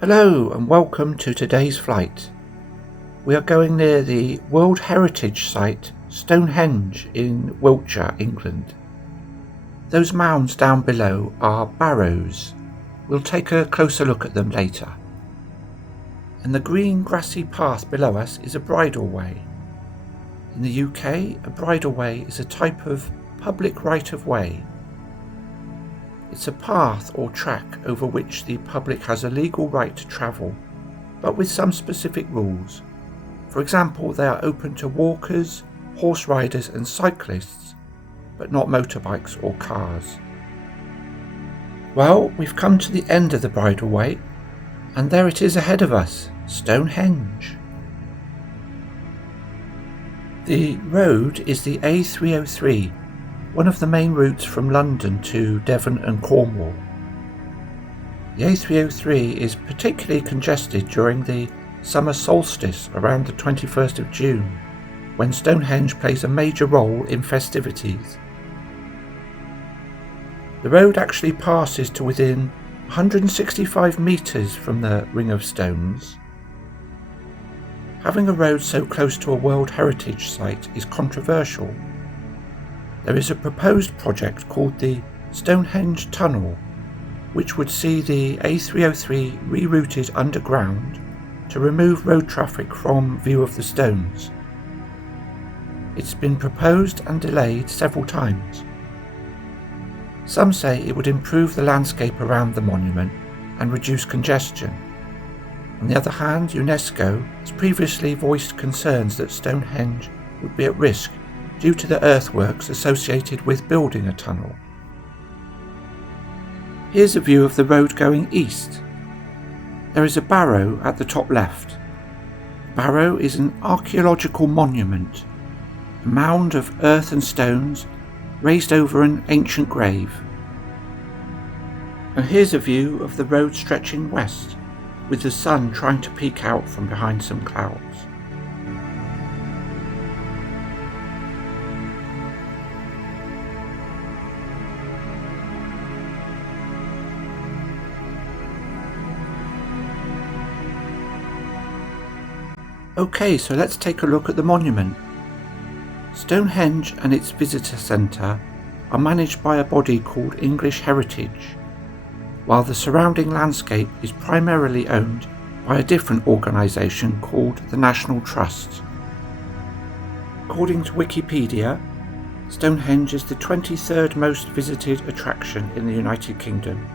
Hello and welcome to today's flight. We are going near the World Heritage Site Stonehenge in Wiltshire, England. Those mounds down below are barrows. We'll take a closer look at them later. And the green grassy path below us is a bridleway. In the UK, a bridleway is a type of public right-of-way. It's a path or track over which the public has a legal right to travel, but with some specific rules. For example, they are open to walkers, horse riders and cyclists, but not motorbikes or cars. Well, we've come to the end of the bridleway, and there it is ahead of us, Stonehenge. The road is the A303, one of the main routes from London to Devon and Cornwall. The A303 is particularly congested during the summer solstice around the 21st of June, when Stonehenge plays a major role in festivities. The road actually passes to within 165 metres from the Ring of Stones. Having a road so close to a World Heritage Site is controversial. There is a proposed project called the Stonehenge Tunnel, which would see the A303 rerouted underground to remove road traffic from view of the stones. It's been proposed and delayed several times. Some say it would improve the landscape around the monument and reduce congestion. On the other hand, UNESCO has previously voiced concerns that Stonehenge would be at risk due to the earthworks associated with building a tunnel. Here's a view of the road going east. There is a barrow at the top left. The barrow is an archaeological monument, a mound of earth and stones raised over an ancient grave. And here's a view of the road stretching west, with the sun trying to peek out from behind some clouds. Okay, so let's take a look at the monument. Stonehenge and its visitor centre are managed by a body called English Heritage, while the surrounding landscape is primarily owned by a different organisation called the National Trust. According to Wikipedia, Stonehenge is the 23rd most visited attraction in the United Kingdom,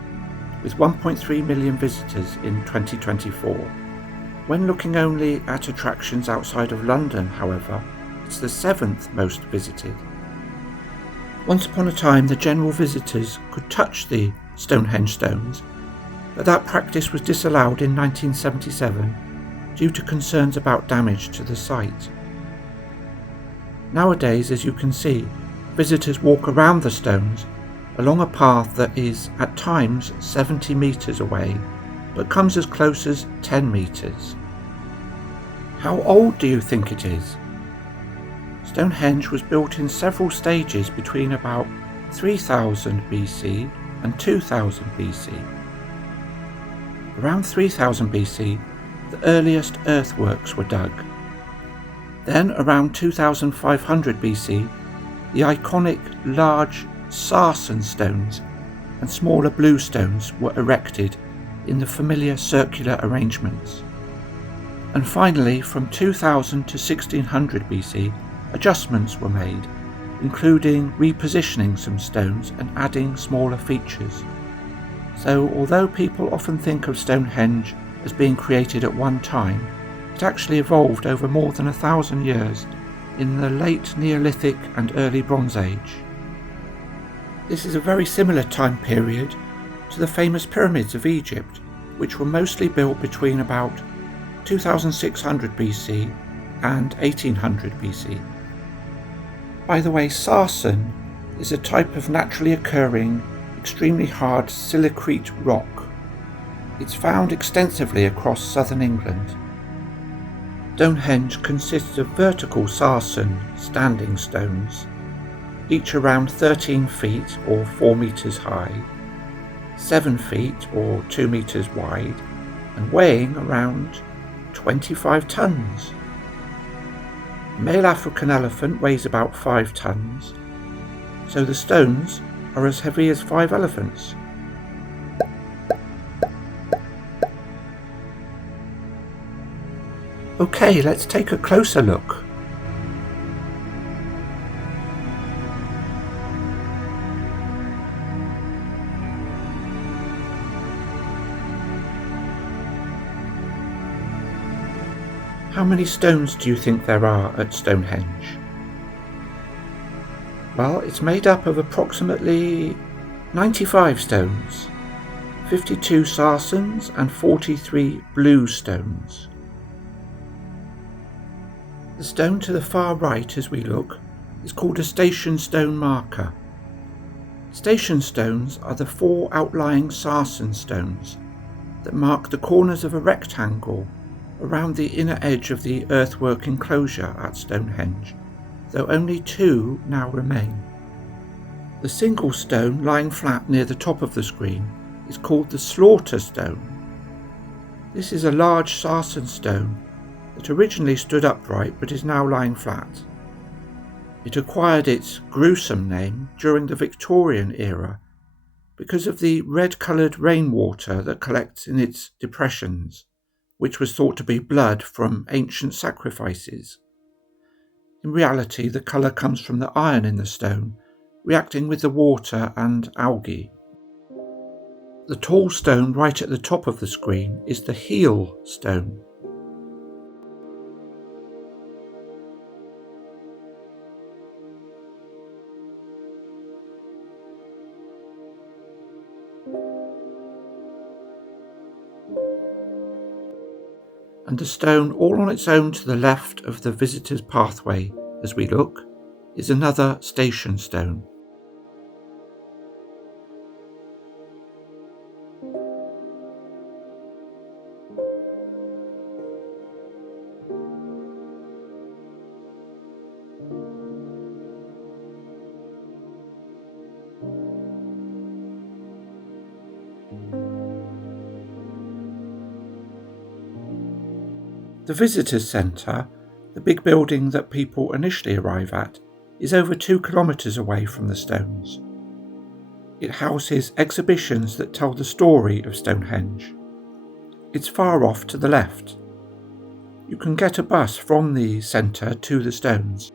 with 1.3 million visitors in 2024. When looking only at attractions outside of London, however, it's the 7th most visited. Once upon a time, the general visitors could touch the Stonehenge stones, but that practice was disallowed in 1977 due to concerns about damage to the site. Nowadays, as you can see, visitors walk around the stones along a path that is at times 70 metres away, but comes as close as 10 metres. How old do you think it is? Stonehenge was built in several stages between about 3000 BC and 2000 BC. Around 3000 BC, the earliest earthworks were dug. Then around 2500 BC, the iconic large sarsen stones and smaller blue stones were erected in the familiar circular arrangements. And finally, from 2000 to 1600 BC, adjustments were made, including repositioning some stones and adding smaller features. So although people often think of Stonehenge as being created at one time, it actually evolved over more than 1,000 years in the late Neolithic and early Bronze Age. This is a very similar time period to the famous pyramids of Egypt, which were mostly built between about 2600 BC and 1800 BC. By the way, sarsen is a type of naturally occurring, extremely hard silicrete rock. It's found extensively across southern England. Stonehenge consists of vertical sarsen standing stones, each around 13 feet or 4 metres high, 7 feet or 2 metres wide, and weighing around 25 tons. The male African elephant weighs about 5 tons, so the stones are as heavy as 5 elephants. Okay, let's take a closer look. How many stones do you think there are at Stonehenge? Well, it's made up of approximately 95 stones, 52 sarsens and 43 blue stones. The stone to the far right as we look is called a station stone marker. Station stones are the 4 outlying sarsen stones that mark the corners of a rectangle around the inner edge of the earthwork enclosure at Stonehenge, though only 2 now remain. The single stone lying flat near the top of the screen is called the slaughter stone. This is a large sarsen stone that originally stood upright but is now lying flat. It acquired its gruesome name during the Victorian era because of the red-coloured rainwater that collects in its depressions, which was thought to be blood from ancient sacrifices. In reality, the colour comes from the iron in the stone, reacting with the water and algae. The tall stone right at the top of the screen is the heel stone. And the stone all on its own to the left of the visitor's pathway as we look is another station stone. The Visitors Centre, the big building that people initially arrive at, is over 2 kilometres away from the stones. It houses exhibitions that tell the story of Stonehenge. It's far off to the left. You can get a bus from the centre to the stones.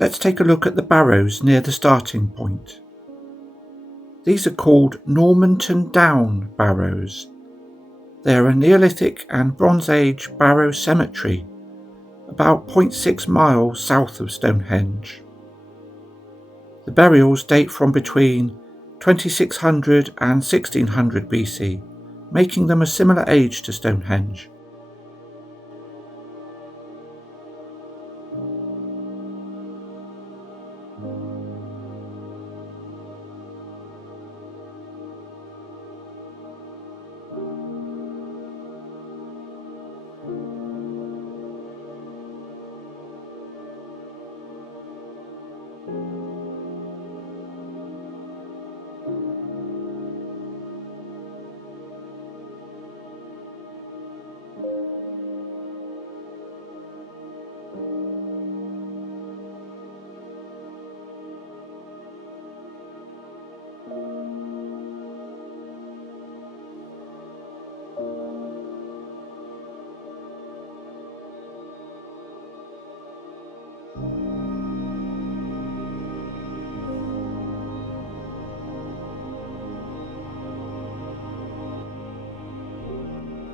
Let's take a look at the barrows near the starting point. These are called Normanton Down barrows. They are a Neolithic and Bronze Age barrow cemetery about 0.6 miles south of Stonehenge. The burials date from between 2600 and 1600 BC, making them a similar age to Stonehenge.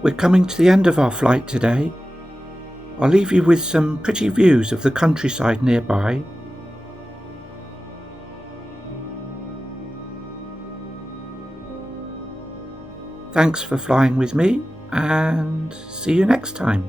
We're coming to the end of our flight today. I'll leave you with some pretty views of the countryside nearby. Thanks for flying with me, and see you next time.